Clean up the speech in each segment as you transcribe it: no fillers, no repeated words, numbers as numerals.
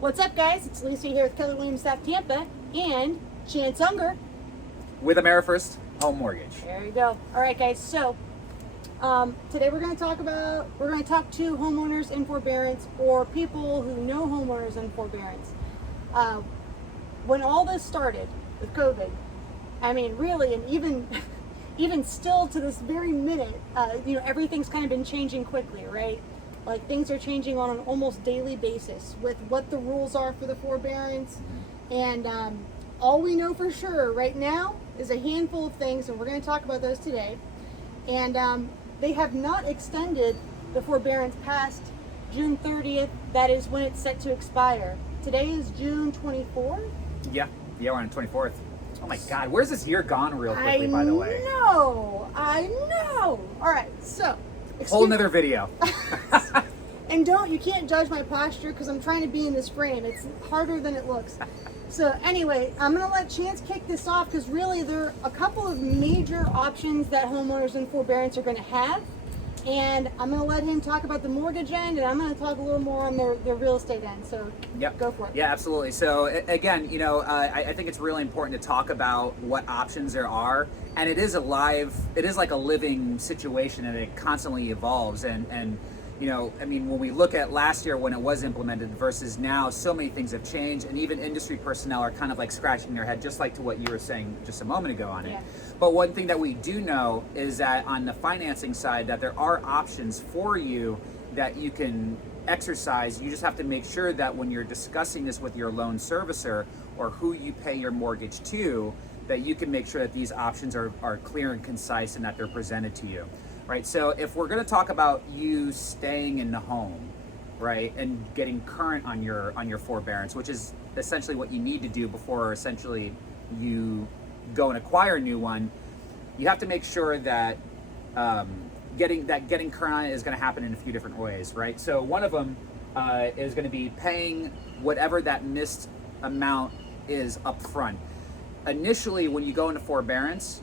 What's up, guys? It's Lisa here with Keller Williams South Tampa and Chance Unger with Amerifirst Home Mortgage. There you go. All right, guys. So today we're going to talk to homeowners in forbearance or people who know homeowners in forbearance. When all this started with COVID, I mean, really, and even still to this very minute, everything's kind of been changing quickly, right? Like things are changing on an almost daily basis with what the rules are for the forbearance. And all we know for sure right now is a handful of things, and we're going to talk about those today. And they have not extended the forbearance past June 30th. That is when it's set to expire. Today is June 24th. Yeah, we're on the 24th. Oh my God, where's this year gone real quickly, by the way? I know. All right, so. Whole nother video. And you can't judge my posture because I'm trying to be in this frame. It's harder than it looks. So anyway, I'm going to let Chance kick this off because really there are a couple of major options that homeowners in forbearance are going to have. And I'm going to let him talk about the mortgage end, and I'm going to talk a little more on their real estate end. So Go for it. Yeah, absolutely. So again, I think it's really important to talk about what options there are. And it is like a living situation, and it constantly evolves. And when we look at last year when it was implemented versus now, so many things have changed, and even industry personnel are kind of like scratching their head, just like to what you were saying just a moment ago on it. Yeah. But one thing that we do know is that on the financing side, that there are options for you that you can exercise. You just have to make sure that when you're discussing this with your loan servicer or who you pay your mortgage to, that you can make sure that these options are clear and concise and that they're presented to you. Right, so if we're going to talk about you staying in the home, right, and getting current on your forbearance, which is essentially what you need to do before essentially you go and acquire a new one, you have to make sure that getting current on it is going to happen in a few different ways, right? So one of them is going to be paying whatever that missed amount is up front. Initially, when you go into forbearance,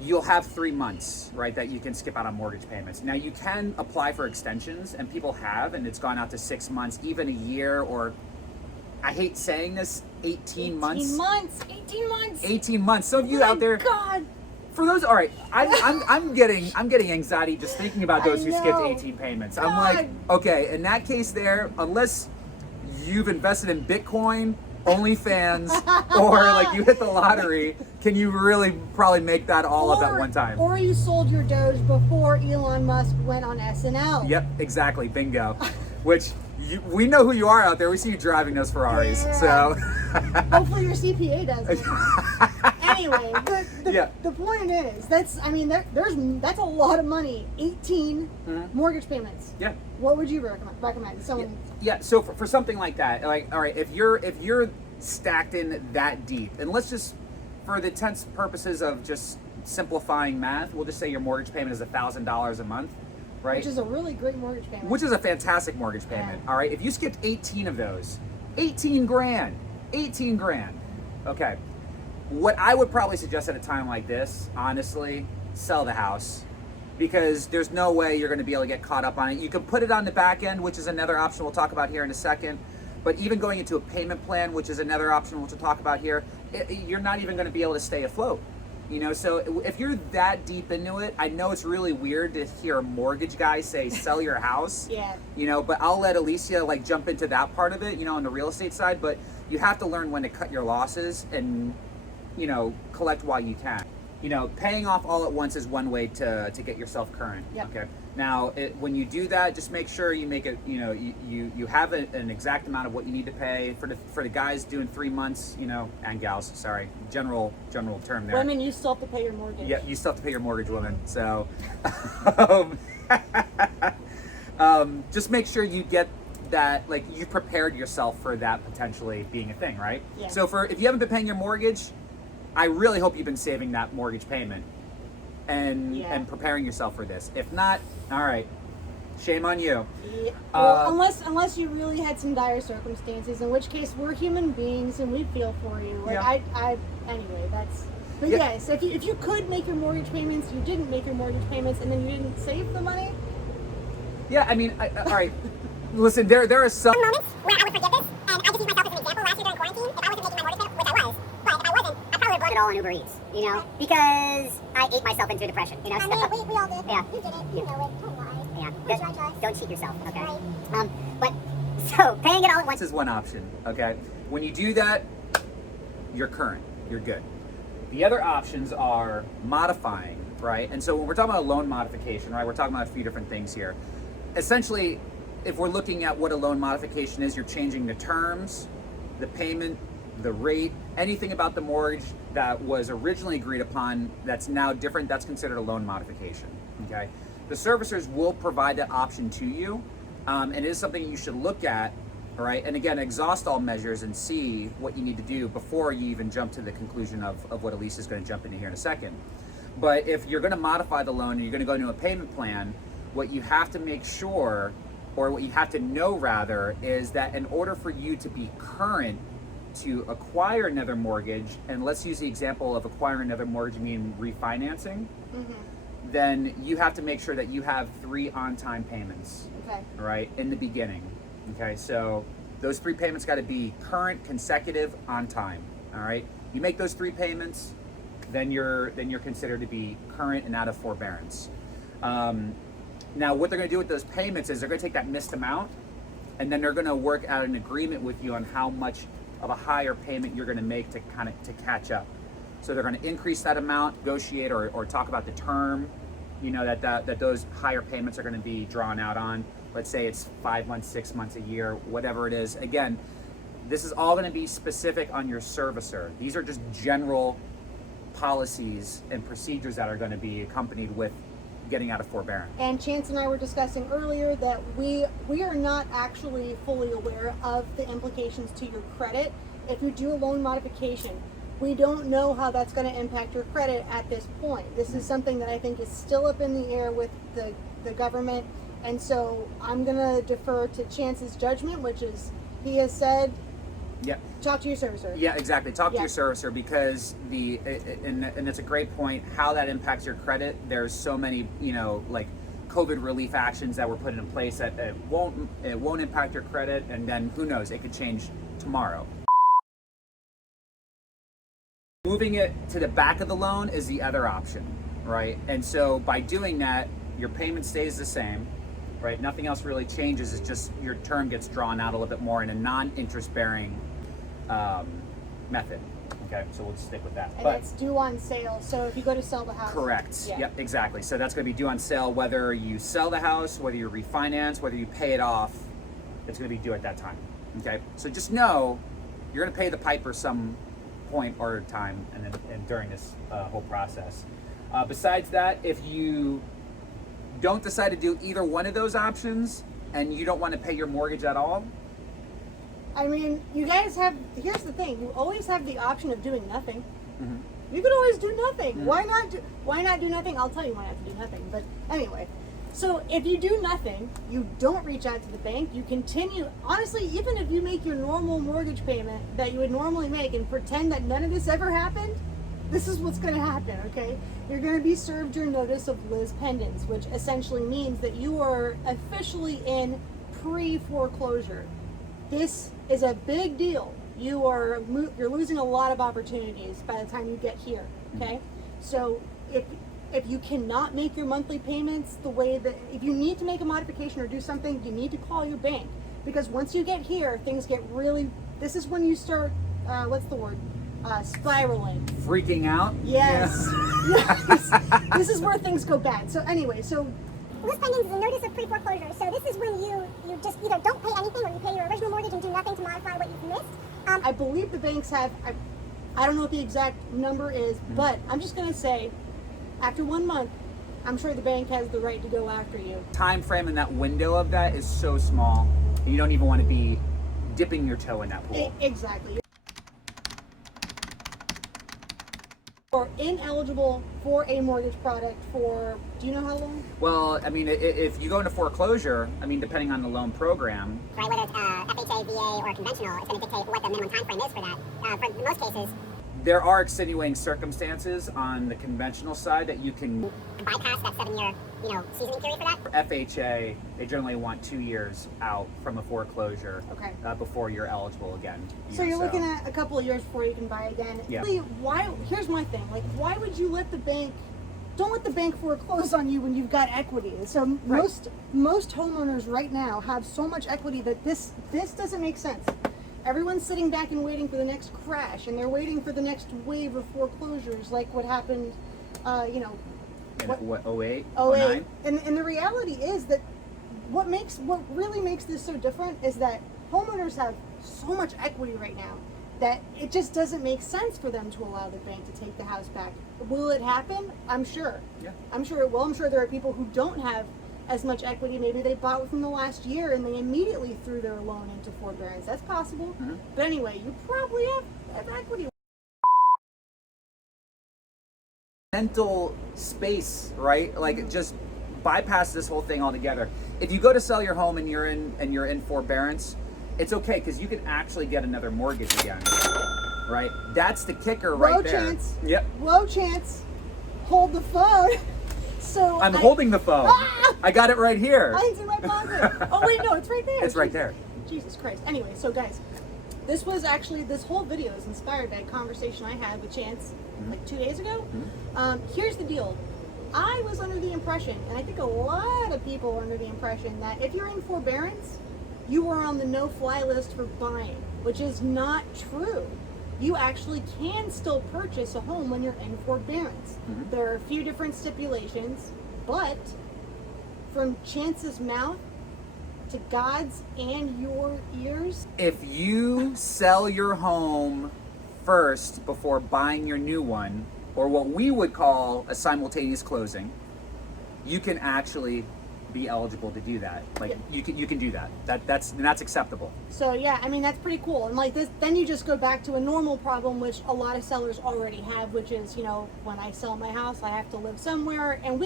you'll have 3 months, right, that you can skip out on mortgage payments. Now, you can apply for extensions, and people have, and it's gone out to 6 months, even a year, or I hate saying this, 18 months. 18 months. 18 months. Some of you out there. God. For those, all right, I'm getting anxiety just thinking about those who skipped 18 payments. God. I'm like, okay, in that case there, unless you've invested in Bitcoin, OnlyFans, or like you hit the lottery, can you really probably make that all up at one time? Or you sold your Doge before Elon Musk went on SNL. Yep, exactly, bingo. Which we know who you are out there. We see you driving those Ferraris. Yeah. So hopefully your CPA does it. Anyway, the point is that's a lot of money. 18 mortgage payments. Yeah. What would you recommend? Someone. Yeah. So for something like that, like, all right, if you're stacked in that deep, and let's just, for the intense purposes of just simplifying math, we'll just say your mortgage payment is $1,000 a month, right? Which is a really great mortgage payment. Which is a fantastic mortgage payment. Yeah. All right. If you skipped 18 of those, 18 grand. Okay. What I would probably suggest at a time like this, honestly, sell the house, because there's no way you're going to be able to get caught up on it. You can put it on the back end, which is another option we'll talk about here in a second. But even going into a payment plan, which is another option which we'll talk about here, you're not even going to be able to stay afloat. So if you're that deep into it, I know it's really weird to hear a mortgage guy say sell your house. Yeah. But I'll let Alicia jump into that part of it, on the real estate side. But you have to learn when to cut your losses and collect while you can. Paying off all at once is one way to get yourself current. Yep. Okay. Now, when you do that, just make sure you make it. You have an exact amount of what you need to pay for the guys doing 3 months. And gals. Sorry, general term there. Women, you still have to pay your mortgage. Yeah, you still have to pay your mortgage, women. So, just make sure you get that, you prepared yourself for that potentially being a thing, right? Yeah. So if you haven't been paying your mortgage, I really hope you've been saving that mortgage payment and preparing yourself for this. If not, all right, shame on you. Yeah. Well, unless you really had some dire circumstances, in which case we're human beings and we feel for you. Anyway, that's. But yes, if you could make your mortgage payments, you didn't make your mortgage payments, and then you didn't save the money. Yeah, all right. Listen, there are some moments where I would forget this, and I just all on Uber Eats, you know, because I ate myself into a depression, you know. I mean, we all did. Yeah. You did it. You know it. Don't lie. Yeah. Don't try. Don't cheat yourself, okay? Right. But so paying it all at once This is one option, okay? When you do that, you're current, you're good. The other options are modifying, right? And so when we're talking about a loan modification, right, we're talking about a few different things here. Essentially, if we're looking at what a loan modification is, you're changing the terms, the payment, the rate, anything about the mortgage that was originally agreed upon that's now different, that's considered a loan modification, okay? The servicers will provide that option to you, and it is something you should look at, all right? And again, exhaust all measures and see what you need to do before you even jump to the conclusion of what Elise is going to jump into here in a second. But if you're going to modify the loan and you're going to go into a payment plan, what you have to make sure, or what you have to know rather, is that in order for you to be current to acquire another mortgage, and let's use the example of acquiring another mortgage, meaning refinancing, then you have to make sure that you have 3 on-time payments, Okay. right, in the beginning. Okay, so those 3 payments got to be current, consecutive, on time. All right, you make those 3 payments, then you're considered to be current and out of forbearance. Now, what they're going to do with those payments is they're going to take that missed amount, and then they're going to work out an agreement with you on how much of a higher payment you're going to make to catch up. So they're going to increase that amount, negotiate, or talk about the term, you know, that those higher payments are going to be drawn out on. Let's say it's 5 months, 6 months, a year, whatever it is. Again, this is all going to be specific on your servicer. These are just general policies and procedures that are going to be accompanied with getting out of forbearance. And Chance and I were discussing earlier that we are not actually fully aware of the implications to your credit. If you do a loan modification, we don't know how that's going to impact your credit at this point. This is something that I think is still up in the air with the government. And so I'm going to defer to Chance's judgment, which is, he has said, Yeah. talk to your servicer. Yeah, exactly. Talk to Yeah. your servicer, because and it's a great point, how that impacts your credit. There's so many, you know, like COVID relief actions that were put in place that it won't impact your credit, and then who knows, it could change tomorrow. Moving it to the back of the loan is the other option, right? And so by doing that, your payment stays the same, right? Nothing else really changes. It's just your term gets drawn out a little bit more in a non-interest bearing method. Okay, so we'll stick with that. And But it's due on sale. So if you go to sell the house. correct. Yeah. Yep, exactly. So that's going to be due on sale, whether you sell the house, whether you refinance, whether you pay it off. It's going to be due at that time. Okay, so just know you're going to pay the piper some point or time, and during this whole process. Besides that, if you don't decide to do either one of those options and you don't want to pay your mortgage at all, I mean, you guys have, here's the thing, you always have the option of doing nothing. Mhm. You could always do nothing. Mhm. Why not do nothing? I'll tell you why not to do nothing. But anyway, so if you do nothing, you don't reach out to the bank, you continue, honestly, even if you make your normal mortgage payment that you would normally make and pretend that none of this ever happened, this is what's going to happen, okay? You're going to be served your notice of lis pendens, which essentially means that you are officially in pre-foreclosure. This is a big deal. You're losing a lot of opportunities by the time you get here, okay? So if you cannot make your monthly payments the way that, if you need to make a modification or do something, you need to call your bank, because once you get here, things get really, this is when you start, what's the word? Spiraling. freaking out. Yes. Yes. This is where things go bad. So anyway, so Lis pendens is a notice of pre-foreclosure. So this is when you just either don't pay anything or you pay your original mortgage and do nothing to modify what you've missed. I believe the banks have, I don't know what the exact number is, but I'm just going to say, after 1 month, I'm sure the bank has the right to go after you. Time frame in that window of that is so small, you don't even want to be dipping your toe in that pool. Exactly. Or ineligible for a mortgage product for, do you know how long? Well, I mean, if you go into foreclosure, I mean, depending on the loan program, right? Whether it's FHA, VA, or conventional, it's going to dictate what the minimum time frame is for that. For most cases, there are extenuating circumstances on the conventional side that you can bypass that 7-year seasoning period for that. For FHA, they generally want 2 years out from a foreclosure Okay. Before you're eligible again. So you're looking at a couple of years before you can buy again. Yeah. Really, why? Here's my thing. Like, why would you let the bank? Don't let the bank foreclose on you when you've got equity. So most homeowners right now have so much equity that this doesn't make sense. Everyone's sitting back and waiting for the next crash, and they're waiting for the next wave of foreclosures, like what happened, In what 08? 08. And the reality is that what really makes this so different is that homeowners have so much equity right now that it just doesn't make sense for them to allow the bank to take the house back. Will it happen? I'm sure. Yeah. I'm sure it will. I'm sure there are people who don't have as much equity. Maybe they bought within the last year and they immediately threw their loan into forbearance. That's possible. Mhm. But anyway, you probably have equity. Mental space, right? Like, just bypass this whole thing altogether. If you go to sell your home and you're in forbearance, it's okay because you can actually get another mortgage again, right? That's the kicker right Low there. chance. Yep. Low chance. Hold the phone. So I'm holding the phone. Ah! I got it right here. Mine's in my pocket. Oh wait, no, it's right there. It's right there. Jesus Christ. Anyway, so guys, this whole video is inspired by a conversation I had with Chance like 2 days ago. Here's the deal. I was under the impression, and I think a lot of people are under the impression, that if you're in forbearance, you are on the no-fly list for buying, which is not true. You actually can still purchase a home when you're in forbearance. There are a few different stipulations, but from Chance's mouth to God's and your ears, If you sell your home first before buying your new one, or what we would call a simultaneous closing, you can actually be eligible to do that. Like, you can do that. That's acceptable. so yeah, I mean, that's pretty cool. And like this, then you just go back to a normal problem, which a lot of sellers already have, which is, when I sell my house, I have to live somewhere, and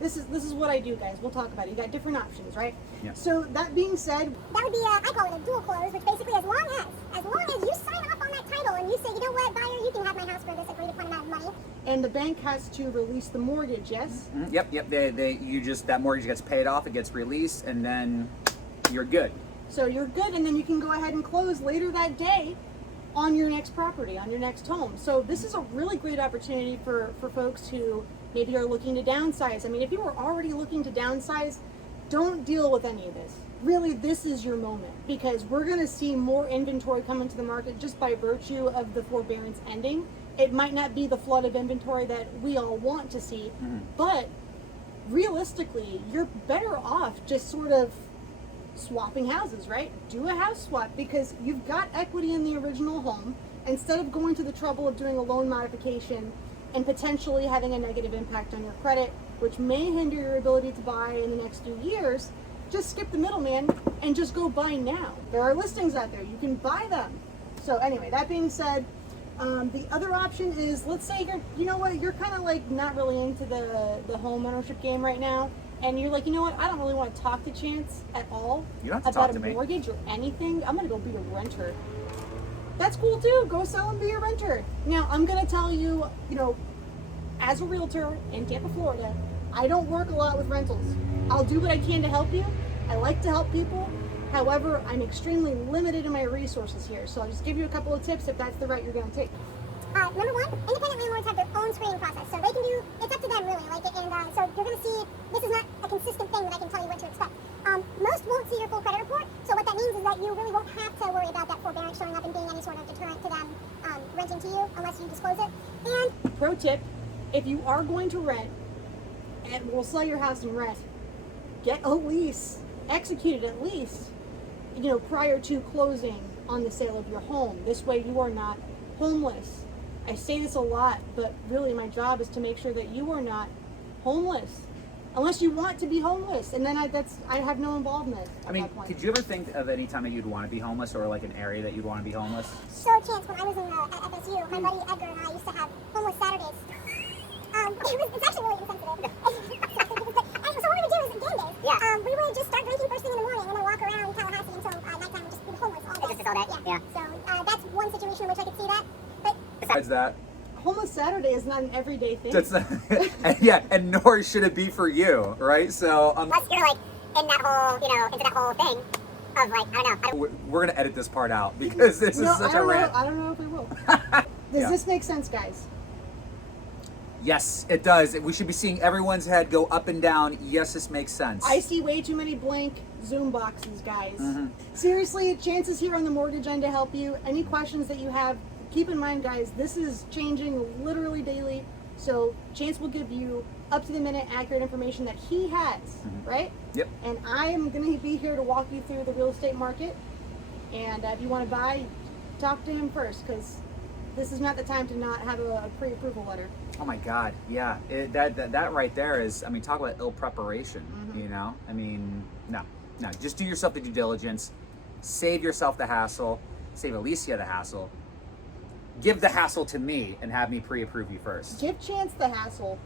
this is what I do, guys. We'll talk about it. You got different options, right? Yeah. So that being said, That would be, I call it a dual close, which basically as long as you sign off on that title and you say, you know what, buyer, you can have my house for this agreed upon amount of money. and the bank has to release the mortgage, yes? Yep. That mortgage gets paid off, it gets released, and then you're good. So you're good, and then you can go ahead and close later that day on your next property, on your next home. So this is a really great opportunity for folks who maybe are looking to downsize. I mean, if you were already looking to downsize, don't deal with any of this. Really, this is your moment, because we're going to see more inventory come into the market just by virtue of the forbearance ending. It might not be the flood of inventory that we all want to see, but realistically, you're better off just sort of swapping houses, right? Do a house swap, because you've got equity in the original home. Instead of going to the trouble of doing a loan modification and potentially having a negative impact on your credit, which may hinder your ability to buy in the next few years, just skip the middleman and just go buy now. There are listings out there. You can buy them. So anyway, that being said, the other option is, let's say you're kind of like not really into the home ownership game right now, and you're like, I don't really want to talk to Chance at all You don't have to about talk a to me. mortgage or anything. I'm gonna go be a renter. That's cool too. Go sell and be a renter. Now, I'm gonna tell you, as a realtor in Tampa, Florida, I don't work a lot with rentals. I'll do what I can to help you. I like to help people. However, I'm extremely limited in my resources here. So I'll just give you a couple of tips if that's the route you're gonna take. Number one, independent landlords have their own screening process, so they can do, it's up to them really, so you're going to see, this is not a consistent thing that I can tell you what to expect. Most won't see your full credit report, so what that means is that you really won't have to worry about that forbearance showing up and being any sort of deterrent to them renting to you unless you disclose it. And Pro tip, if you are going to rent and will sell your house and rent, get a lease executed at least, prior to closing on the sale of your home. This way you are not homeless. I say this a lot, but really my job is to make sure that you are not homeless, unless you want to be homeless, and then I have no involvement at I mean, that point. could you ever think of any time that you'd want to be homeless, or like an area that you'd want to be homeless? so Chance, when I was at FSU, my buddy Edgar and I used to have homeless Saturdays. It's actually really insensitive. And so what we would do is game days. Yeah. We would just start drinking first thing in the morning and then walk around Tallahassee until nighttime and just be homeless all day. Just all day? Yeah. So that's one situation in which I could see that. But Besides that, Homeless Saturday is not an everyday thing. That's not, and nor should it be for you, right? So Unless you're like in that whole, into that whole thing of like, I don't know. we're gonna edit this part out because this is such a rant. I don't know if we will. Does this make sense, guys? Yes, it does. We should be seeing everyone's head go up and down. Yes, this makes sense. I see way too many blank Zoom boxes, guys. Mm-hmm. Seriously, Chance is here on the mortgage end to help you. Any questions that you have, keep in mind, guys, this is changing literally daily. So Chance will give you up-to-the-minute accurate information that he has, right? Yep. And I am going to be here to walk you through the real estate market. And if you want to buy, talk to him first, because this is not the time to not have a pre-approval letter. Oh my God, yeah. That right there is, I mean, talk about ill preparation, I mean, no. Just do yourself the due diligence. Save yourself the hassle. Save Alicia the hassle. Give the hassle to me and have me pre-approve you first. Give Chance the hassle.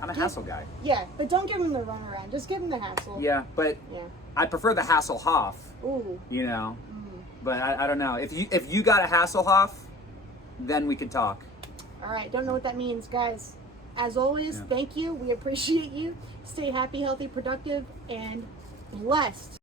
I'm a hassle guy. Yeah, but don't give him the runaround. Just give him the hassle. Yeah, but I prefer the Hasselhoff. Ooh. But I don't know. If you got a Hasselhoff, then we can talk. All right, don't know what that means, guys. As always, thank you. We appreciate you. Stay happy, healthy, productive, and blessed.